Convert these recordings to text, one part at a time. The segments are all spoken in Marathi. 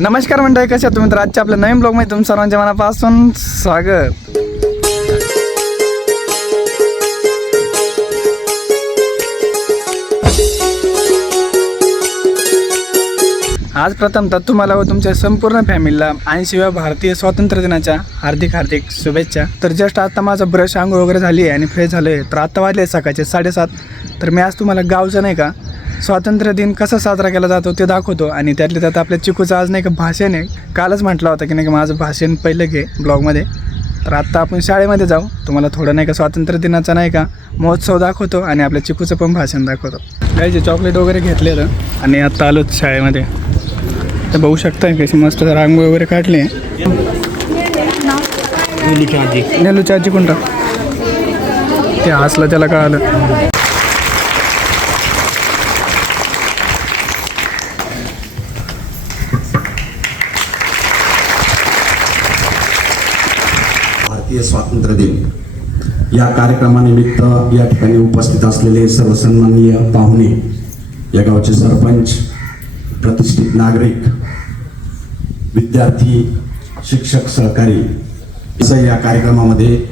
नमस्कार मंडळी, कसे आहात तुम्ही? तर आजच्या आपल्या नवीन ब्लॉगमध्ये तुमच्या सर्वांच्या मनापासून स्वागत. आज प्रथमतः तुम्हाला व तुमच्या संपूर्ण फॅमिलीला 80व्या भारतीय स्वातंत्र्य दिनाच्या हार्दिक हार्दिक शुभेच्छा. तर जस्ट आता माझा ब्रश आंघोळ वगैरे झाली आहे आणि फ्रेश झालो आहे. तर आता वाजले सकाळचे 7:30. तर मी आज तुम्हाला गावचं नाही का स्वातंत्र्य दिन कसा साजरा केला जातो ते दाखवतो. आणि त्यातल्या त्यात आपल्या चिकूचं आज नाही का भाषण आहे. कालच म्हटलं होतं की नाही का माझं भाषण पहिलं घे ब्लॉगमध्ये. तर आत्ता आपण शाळेमध्ये जाऊ, तुम्हाला थोडं नाही का स्वातंत्र्य दिनाचा नाही का महोत्सव दाखवतो आणि आपल्या चिकूचं पण भाषण दाखवतो. गायचे चॉकलेट वगैरे घेतलेलं आणि आत्ता आलोच शाळेमध्ये. तर बघू शकता कशी मस्त रांगोळी वगैरे काढली आहे. नेलूची आजी कोणता ते हसलं, त्याला कळालं. भारतीय स्वातंत्र्य दिन या कार्यक्रमानिमित्त या ठिकाणी उपस्थित असलेले सर्व सन्माननीय पाहुणे, या गावचे सरपंच, प्रतिष्ठित नागरिक, विद्यार्थी, शिक्षक, सहकारी असं या कार्यक्रमामध्ये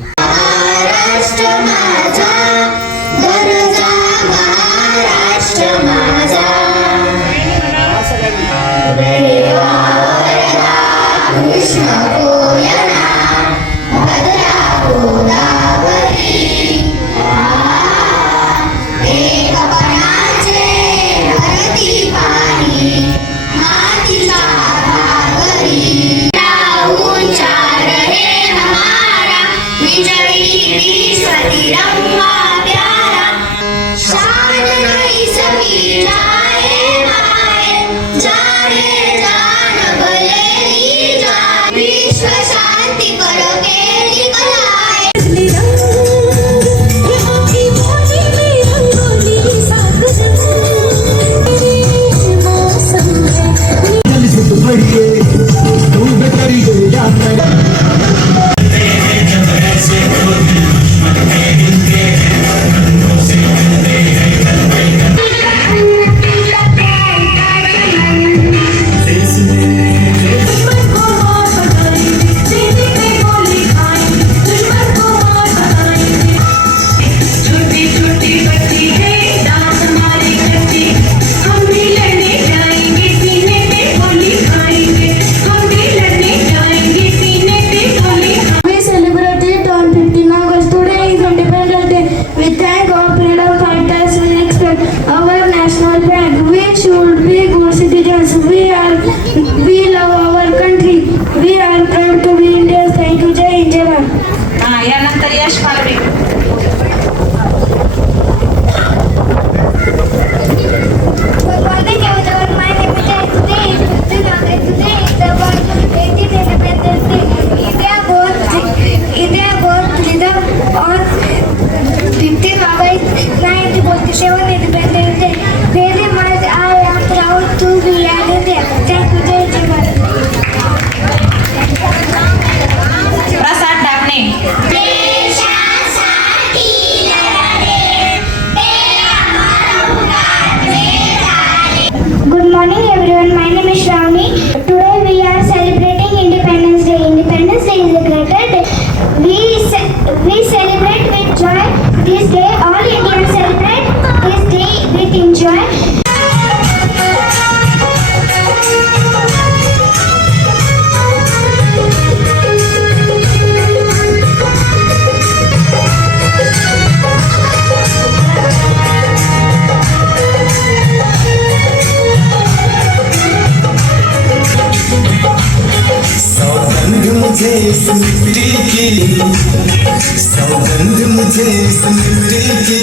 सौगंध मुझे इस मिट्टी की,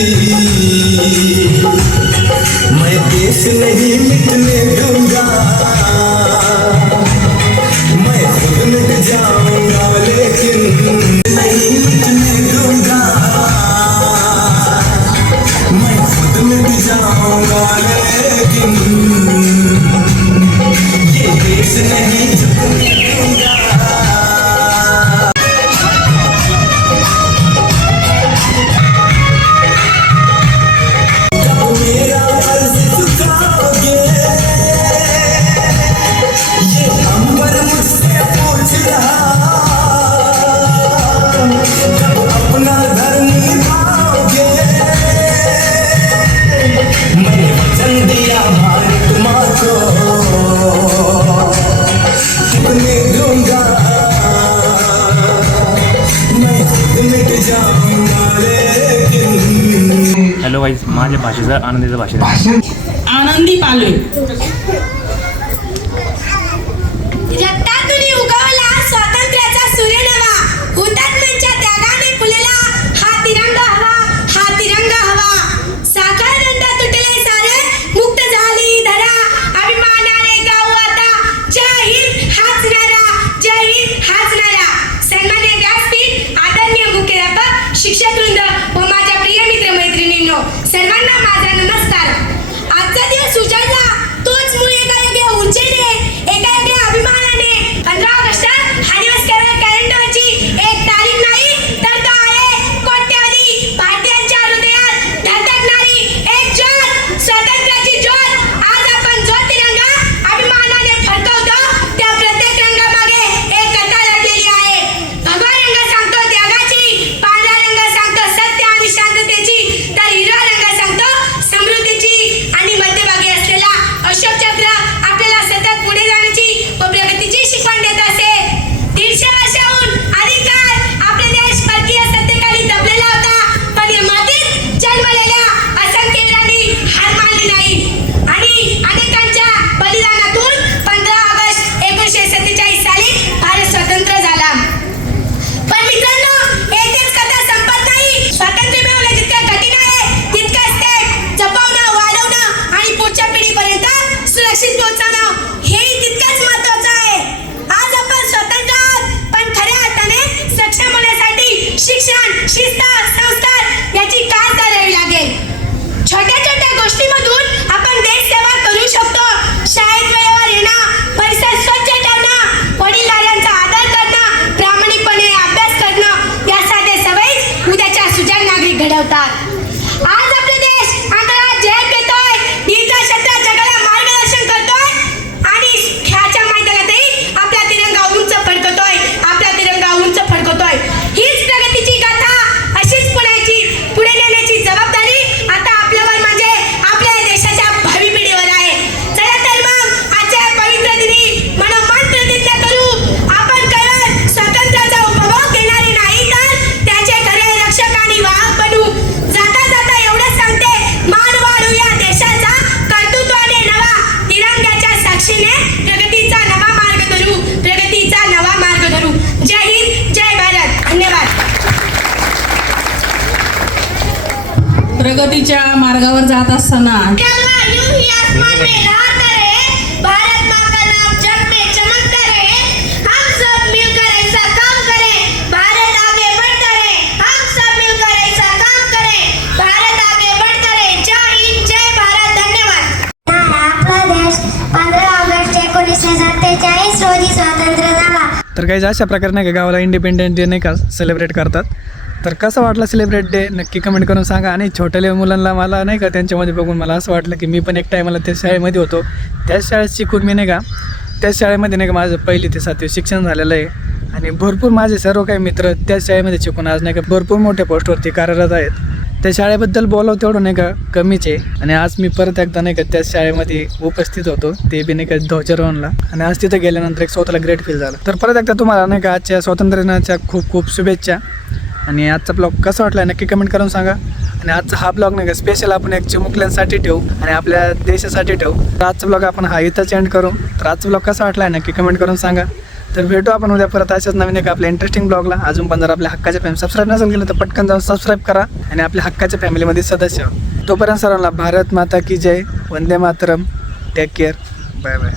मैं देश नहीं मिटने दूंगा, मैं खुद मिट जाऊंगा लेकिन नहीं मिटने दूंगा, मैं खुद मिट जाऊंगा लेकिन ये देश नहीं झुकने दूंगा. मेरा अर्ज चुकाओगे माझ्या भाषेचा आनंदीचा भाषा आनंदी पालवे. रक्तातून उगवला स्वातंत्र्याचा सूर्यनवा, हुतात्म्यांच्या त्यागाने फुलला हा तिरंगा हवा, हा तिरंगा हवा. साखर रंग तुटले सारे, मुक्त झाली धरा, अभिमानाने गाऊ आता जय हिंद हाच नारा, जय हिंद हाच नारा. सन्माननीय व्यासपीठ, आदरणीय मुख्याध्यापक, शिक्षकवृंद व माझ्या प्रिय मित्रमैत्रिणींनो, सर्वांना माझा नमस्कार. आजचा दिवस उजाडला तोच मूळ एका वेगळ्या ऊर्जेने, एका वेगळ्या अभिमानाने. 15 ऑगस्ट हा दिवस केवळ कॅलेंडरची एक तारीख नाही, तर तो आहे कोट्यावधी भारतीयांच्या हृदयात धडधडणारी एक ज्योत, स्वातंत्र्याची ज्योत. आज आपण जो तिरंगा अभिमानाने फडकवतो त्या प्रत्येक रंगामागे एक कथा लढलेली आहे. भगवा रंग सांगतो त्यागाची, पांढरा रंग सांगतो सत्य आणि शांततेची, तर हिरवा रंग सांगतो समृद्धीची. आणि मध्यभागी असलेला अशोक चक्र आपल्याला सतत पुढे जाण्याची व प्रगतीची शिकवण देत असते. 150 वर्षाहून अधिक काळ आपला देश परकीय सत्तेखाली दबलेला होता, पण या मातीत जन्मलेल्या असंख्य वीरांनी हार मानली नाही आणि अनेकांच्या बलिदानातून 15 ऑगस्ट 1947 साली भारत स्वतंत्र झाला. पण मित्रांनो, येथेच कथा संपत नाही. स्वातंत्र्य मिळवणं जितकं कठीण आहे, तितकंच ते जपवणं, वाढवणं आणि पुढच्या पिढीपर्यंत सुरक्षित पोहोचवणं हेही तितकंच महत्त्वाचं आहे. आज आपण स्वतंत्र आहोत, पण खऱ्या अर्थाने सक्षम होण्यासाठी शिक्षण, शिस्त, संस्कार याची कास धरावी लागेल. छोट्या छोट्या गोष्टींमधून आपण देश सेवा करू शकतो. शाळेत वेळेवर येणं, परिसर स्वच्छ ठेवणं, वडीलधाऱ्यांचा आदर करणं, प्रामाणिकपणे अभ्यास करणं या साध्या सवयीच उद्याच्या सुजाण नागरिक घडवतात. आज आपला देश अंतराळात झेप घेतोय, डिजिटल क्षेत्रात जगाला मार्गदर्शन करतोय आणि खेळाच्या मैदानातही आपला तिरंगा उंच फडकतोय, आपला तिरंगा उंच फडकतोय. हीच प्रगतीची गाथा अशीच पुढे नेण्याची जबाबदारी आता आपल्यावर म्हणजे आपल्या देशाच्या भावी पिढीवर आहे. चला तर मग आजच्या पवित्र दिनी मनोमन प्रतिज्ञा करू. आपण केवळ स्वातंत्र्याचा उपभोग घेणारे नाही, तर त्याचे खरे रक्षक आणि वाहक बनू. जाता जाता एवढंच सांगते, मान वाढवूया देशाचा, कर्तृत्वाने नवा, तिरंग्याच्या साक्षीने प्रगतीचा नवा मार्ग धरू, प्रगतीचा नवा मार्ग धरू. जय हिंद, जय भारत. धन्यवाद. प्रगतीच्या मार्गावर जात असताना तिरंगा यूं ही आसमान में लहरता रहे, भारत माँ का नाम जग में चमकता रहे. हम सब मिलकर ऐसा काम करें, भारत आगे बढ़ता रहे. हम सब मिलकर ऐसा काम करें, भारत आगे बढ़ता रहे. जय हिंद, जय भारत. धन्यवाद. आपला देश 15 ऑगस्ट 1947 रोजी स्वतंत्र झाला. तर काही अशा प्रकारे नाही का गावाला इंडिपेंडन्स डे नाही का सेलिब्रेट करतात. तर कसं वाटलं सेलिब्रेट डे नक्की कमेंट करून सांगा. आणि छोट्या मुलांना मला नाही का त्यांच्यामध्ये बघून मला असं वाटलं की मी पण एक टायमाला त्या शाळेमध्ये होतो. त्याच शाळेत शिकून मी नाही का त्याच शाळेमध्ये नाही का माझं 1ली ते 7वी शिक्षण झालेलं आहे. आणि भरपूर माझे सर्व काही मित्र त्याच शाळेमध्ये शिकून आज नाही का भरपूर मोठ्या पोस्टवरती कार्यरत आहेत. त्या शाळेबद्दल बोलावं तेवढं नाही का कमीच आहे. आणि आज मी परत एकदा नाही का त्याच शाळेमध्ये उपस्थित होतो, ते बी नाही का ध्वजारोहणला. आणि आज तिथं गेल्यानंतर एक स्वतःला ग्रेट फील झालं. तर परत एकदा तुम्हाला नाही का आजच्या स्वातंत्र्य दिनाच्या खूप खूप शुभेच्छा. आणि आजचा ब्लॉग कसा वाटला नक्की कमेंट करून सांगा. आणि आजचा हा ब्लॉग नाही का स्पेशल आपण एक चिमुकल्यांसाठी ठेवू आणि आपल्या देशासाठी ठेवू. तर आजचा ब्लॉग आपण हा इथंच एंड करू. तर आजचा ब्लॉग कसा वाटला नक्की कमेंट करून सांगा. तर भेटू आपण उद्या परत अशाच नवीन एक आपल्या इंटरेस्टिंग ब्लॉगला. अजून पण जर आपल्या हक्काच्या फॅमिली सबस्क्राईब नसेल केलं तर पटकन जाऊन सबस्क्राईब करा आणि आपल्या हक्काच्या फॅमिलीमध्ये सदस्य. तोपर्यंत सर्वांना भारत माता की जय, वंदे मातरम, टेक केअर, बाय बाय.